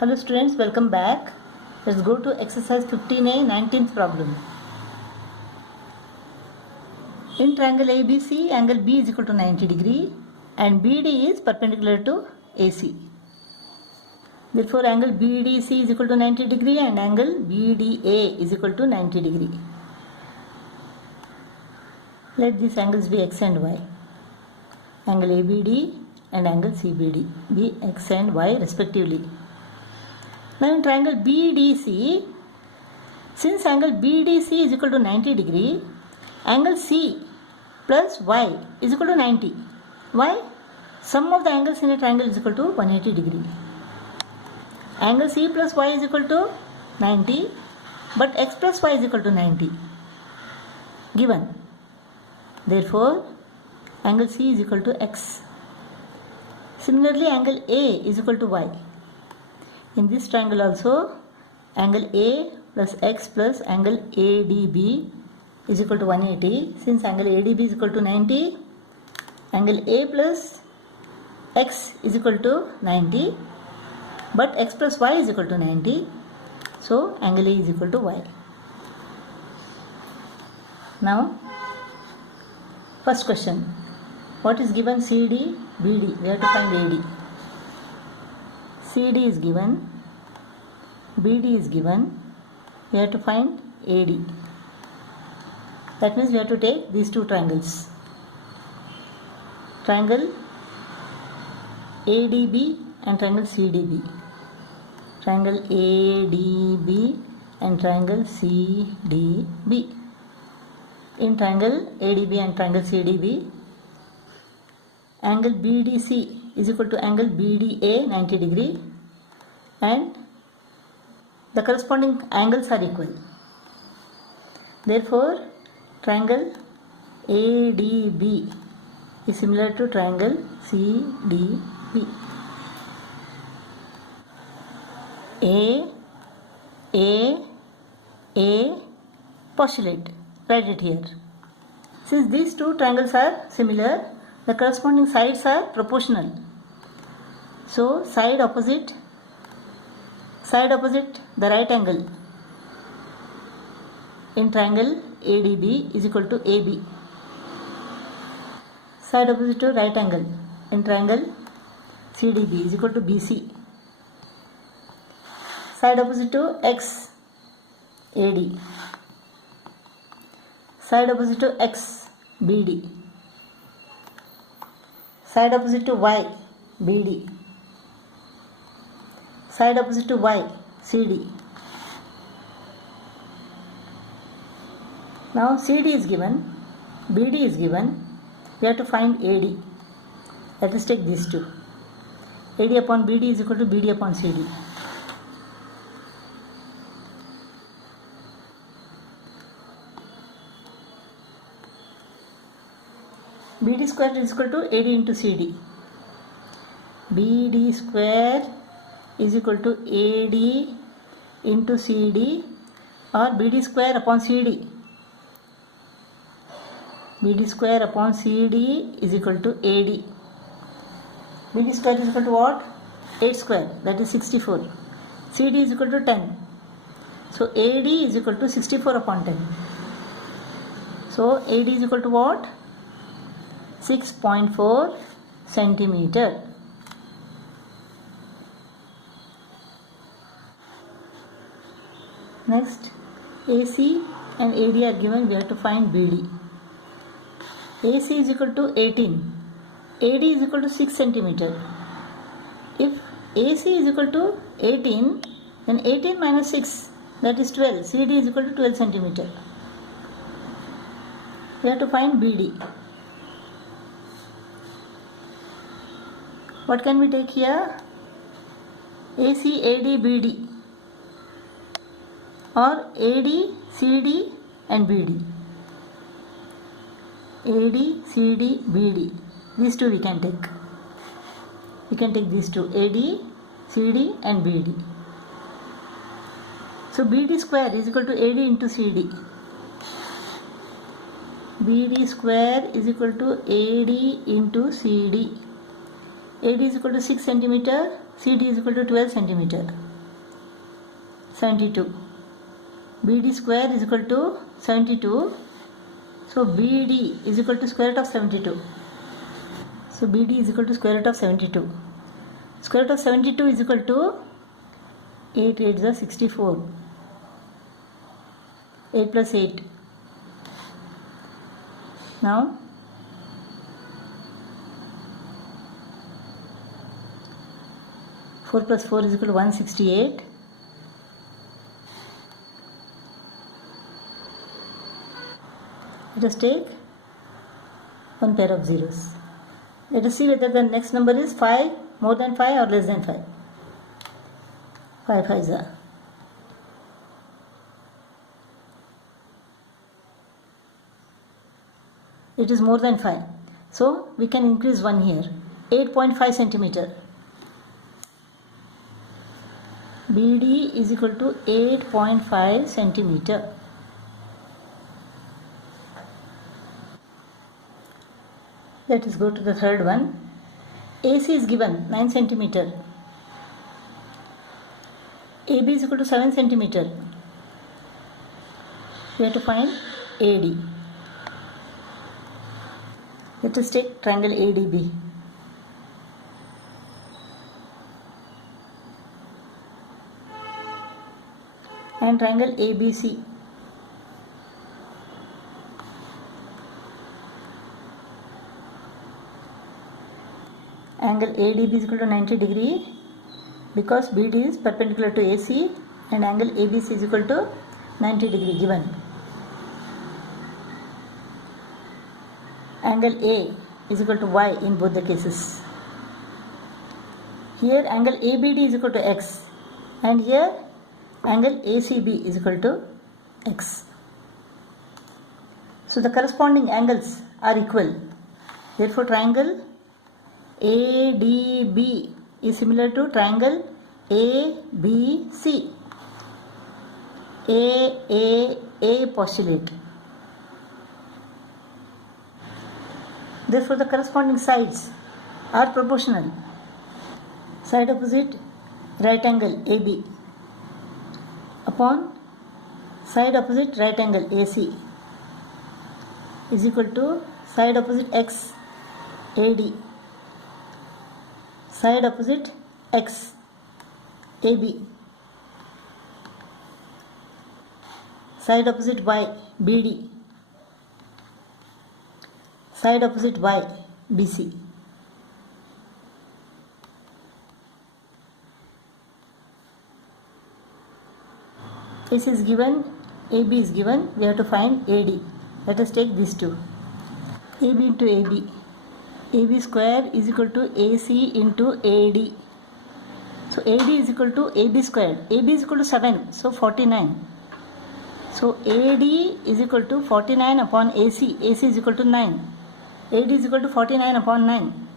Hello students, welcome back. Let's go to exercise 15a, 19th problem. In triangle ABC, angle B is equal to 90 degree and BD is perpendicular to AC. Therefore, angle BDC is equal to 90 degree and angle BDA is equal to 90 degree. Let these angles be X and Y. Angle ABD and angle CBD be X and Y respectively. Now in triangle BDC, since angle BDC is equal to 90 degree, angle C plus Y is equal to 90. Why? Sum of the angles in a triangle is equal to 180 degree. Angle C plus Y is equal to 90, but X plus Y is equal to 90. Given. Therefore, angle C is equal to X. Similarly, angle A is equal to Y. In this triangle also, angle A plus X plus angle ADB is equal to 180. Since angle ADB is equal to 90, angle A plus X is equal to 90, but X plus Y is equal to 90. So, angle A is equal to Y. Now, first question. What is given? CD, BD. We have to find AD. CD is given, BD is given, we have to find AD. That means we have to take these two triangles. Triangle ADB and triangle CDB. Triangle ADB and triangle CDB. In triangle ADB and triangle CDB, angle BDC is equal to angle BDA 90 degree and the corresponding angles are equal. Therefore, triangle ADB is similar to triangle CDB. A, postulate. Write it here. Since these two triangles are similar, the corresponding sides are proportional. So, side opposite the right angle in triangle ADB is equal to AB. Side opposite to right angle in triangle CDB is equal to BC. Side opposite to X, AD. Side opposite to X, BD. Side opposite to Y, BD. Side opposite to Y, CD. Now CD is given, BD is given, we have to find AD. Let us take these two. AD upon BD is equal to BD upon CD. BD square is equal to AD into CD. BD square is equal to AD into CD or BD square upon CD. BD square upon CD is equal to AD. BD square is equal to what? 8 square, that is 64. CD is equal to 10. So AD is equal to 64 upon 10. So AD is equal to what? 6.4 centimeter. Next, AC and AD are given, we have to find BD. AC is equal to 18. AD is equal to 6 centimeter. If AC is equal to 18, then 18 minus 6, that is 12. CD is equal to 12 centimeter. We have to find BD. What can we take here? AC, AD, BD or AD, CD and BD. AD, CD, BD. These two we can take. We can take these two, AD, CD and BD. So BD square is equal to AD into CD. BD square is equal to AD into CD. AD is equal to 6 centimeter, CD is equal to 12 centimeter. 72. BD square is equal to 72. So BD is equal to square root of 72. So BD is equal to square root of 72. Square root of 72 is equal to 8 8 is 64. 8 plus 8. Now 4 plus 4 is equal to 168. Let us take one pair of zeros. Let us see whether the next number is 5, more than 5 or less than 5. 5 5s are. It is more than 5. So we can increase 1 here. 8.5 centimeter. BD is equal to 8.5 centimeter. Let us go to the third one. AC is given 9 centimeter. AB is equal to 7 centimeter. We have to find AD. Let us take triangle ADB. And triangle ABC. Angle ADB is equal to 90 degree because BD is perpendicular to AC and angle ABC is equal to 90 degree given. Angle A is equal to Y in both the cases. Here angle ABD is equal to X and here angle ACB is equal to X. So the corresponding angles are equal. Therefore triangle ADB is similar to triangle ABC. A postulate. Therefore the corresponding sides are proportional. Side opposite right angle AB upon side opposite right angle AC is equal to side opposite X AD, side opposite X AB, side opposite Y BD, side opposite Y BC. This is given, AB is given, we have to find AD. Let us take these two. AB into AB. AB square is equal to AC into AD. So AD is equal to AB squared. AB is equal to 7, so 49. So AD is equal to 49 upon AC. AC is equal to 9. AD is equal to 49 upon 9.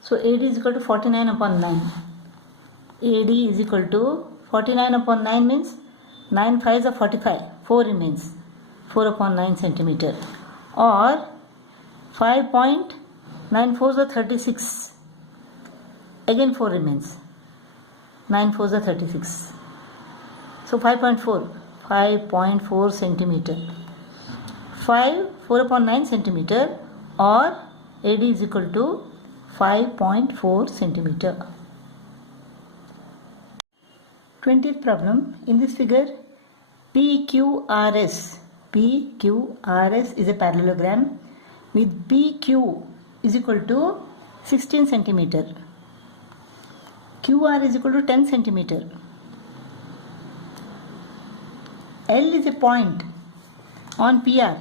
So AD is equal to 49 upon 9. AD is equal to 49 upon 9 means 9 5s are 45. 4 remains. 4 upon 9 centimeter. Or 5.94s are 36. Again 4 remains. 9 4s are 36. So 5.4. 5.4 centimeter. 4 upon 9 centimeter or AD is equal to 5.4 centimeter. 20th problem. In this figure, PQRS is a parallelogram with PQ is equal to 16 centimeter. QR is equal to 10 centimeter. L is a point on PR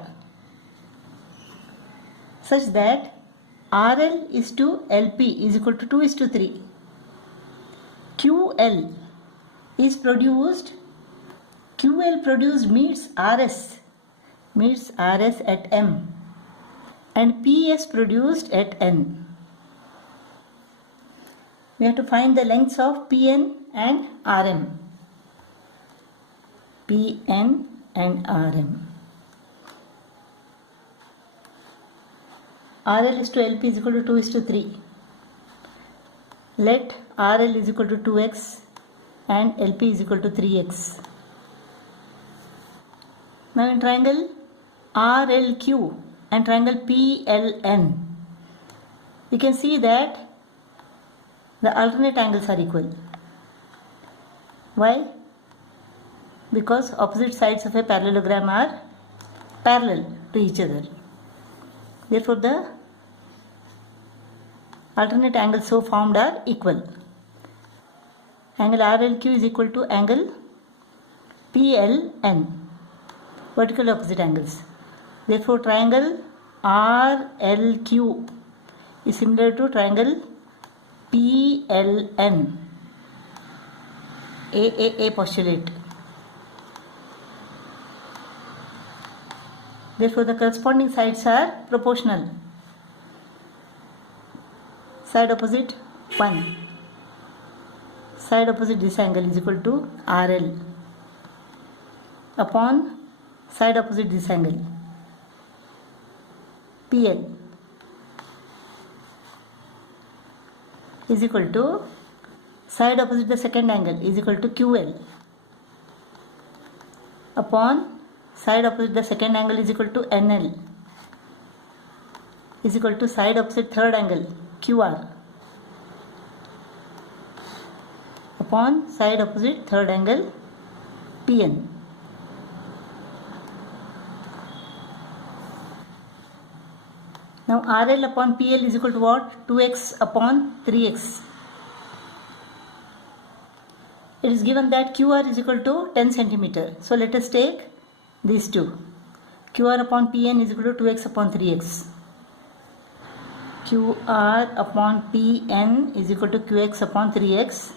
such that RL is to LP is equal to 2:3. QL produced meets RS at M and PS produced at N. We have to find the lengths of PN and RM. PN and RM. RL is to LP is equal to 2:3. Let RL is equal to 2x and LP is equal to 3x. Now in triangle RLQ and triangle PLN, we can see that the alternate angles are equal. Why? Because opposite sides of a parallelogram are parallel to each other. Therefore, the alternate angles so formed are equal. Angle RLQ is equal to angle PLN, vertical opposite angles. Therefore, triangle RLQ is similar to triangle PLN. A postulate. Therefore, the corresponding sides are proportional. Side opposite 1. Side opposite this angle is equal to RL upon side opposite this angle PL is equal to side opposite the second angle is equal to QL upon side opposite the second angle is equal to NL is equal to side opposite third angle QR upon side opposite third angle PN. Now RL upon PL is equal to what? 2x upon 3x. It is given that QR is equal to 10 centimeter. So let us take these two. QR upon PN is equal to 2x upon 3x. QR upon PN is equal to QX upon 3x.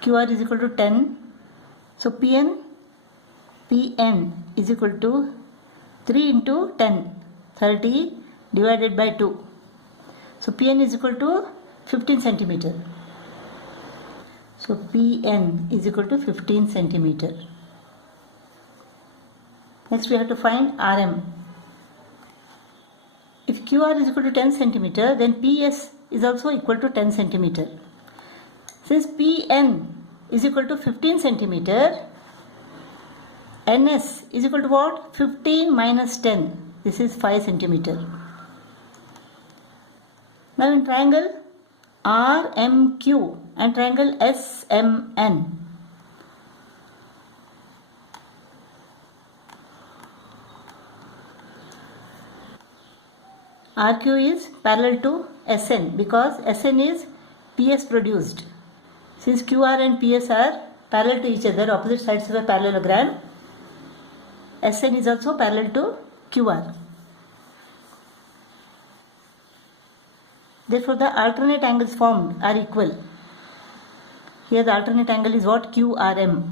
QR is equal to 10. So PN is equal to 3 into 10, 30 divided by 2. So PN is equal to 15 centimeter. So PN is equal to 15 centimeter. Next we have to find RM. If QR is equal to 10 centimeter, then PS is also equal to 10 centimeter. Since PN is equal to 15 centimeter, NS is equal to what? 15 minus 10. This is 5 centimeter. Now in triangle RMQ and triangle SMN, RQ is parallel to SN because SN is PS produced. Since QR and PS are parallel to each other, opposite sides of a parallelogram, SN is also parallel to QR. Therefore, the alternate angles formed are equal. Here the alternate angle is what? QRM.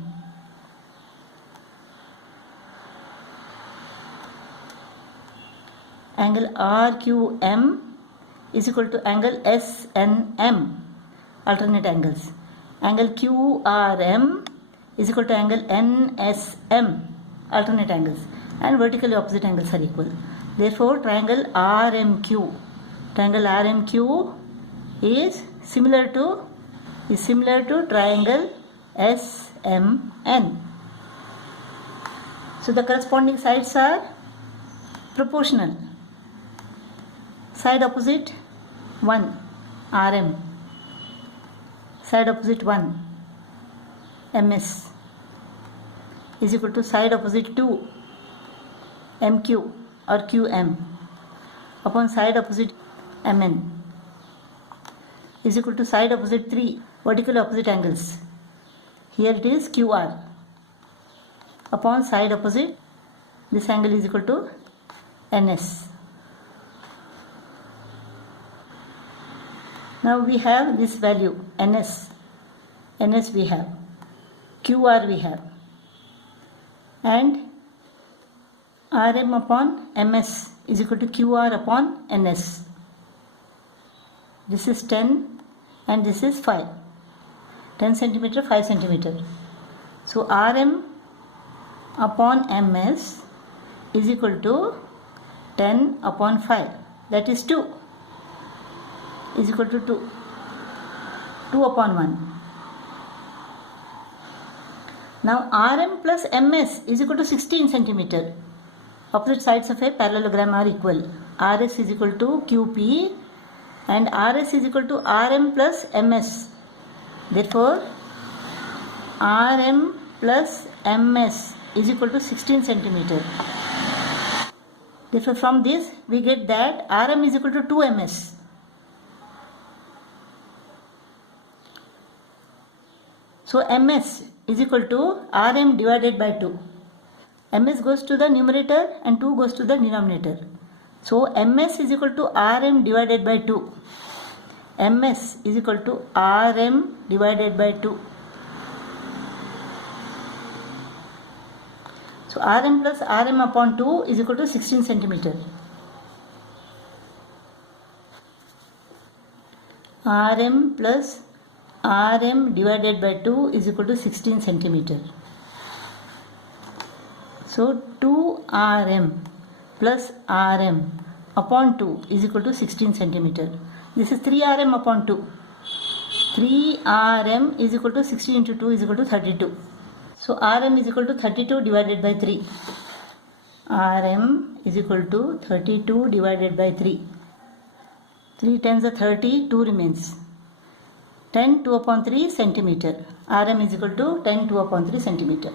Angle RQM is equal to angle SNM, alternate angles. Angle QRM is equal to angle NSM, alternate angles. And vertically opposite angles are equal. Therefore, triangle RMQ is similar to triangle SMN. So the corresponding sides are proportional. Side opposite 1 RM, side opposite 1 MS is equal to side opposite 2 MQ or QM upon side opposite MN is equal to side opposite 3 vertical opposite angles. Here it is QR upon side opposite this angle is equal to NS. Now we have this value NS we have, QR we have, and RM upon MS is equal to QR upon NS. This is 10 and this is 5. 10 centimeter, 5 centimeter. So RM upon MS is equal to 10 upon 5, that is 2, is equal to 2. 2 upon 1. Now RM plus MS is equal to 16 centimeter. Opposite sides of a parallelogram are equal. RS is equal to QP and RS is equal to RM plus MS. Therefore, RM plus MS is equal to 16 centimeter. Therefore, from this we get that RM is equal to 2 MS. So MS is equal to RM divided by 2. MS goes to the numerator and 2 goes to the denominator. So MS is equal to RM divided by 2. MS is equal to RM divided by 2. So RM plus RM upon 2 is equal to 16 centimeter. RM plus RM divided by 2 is equal to 16 centimeter. So 2RM plus RM upon 2 is equal to 16 centimeter. This is 3RM upon 2. 3RM is equal to 16 into 2 is equal to 32. So RM is equal to 32 divided by 3. RM is equal to 32 divided by 3. 3 times are 30, 2 remains. 10 2 upon 3 centimeter. RM is equal to 10 2 upon 3 centimeter.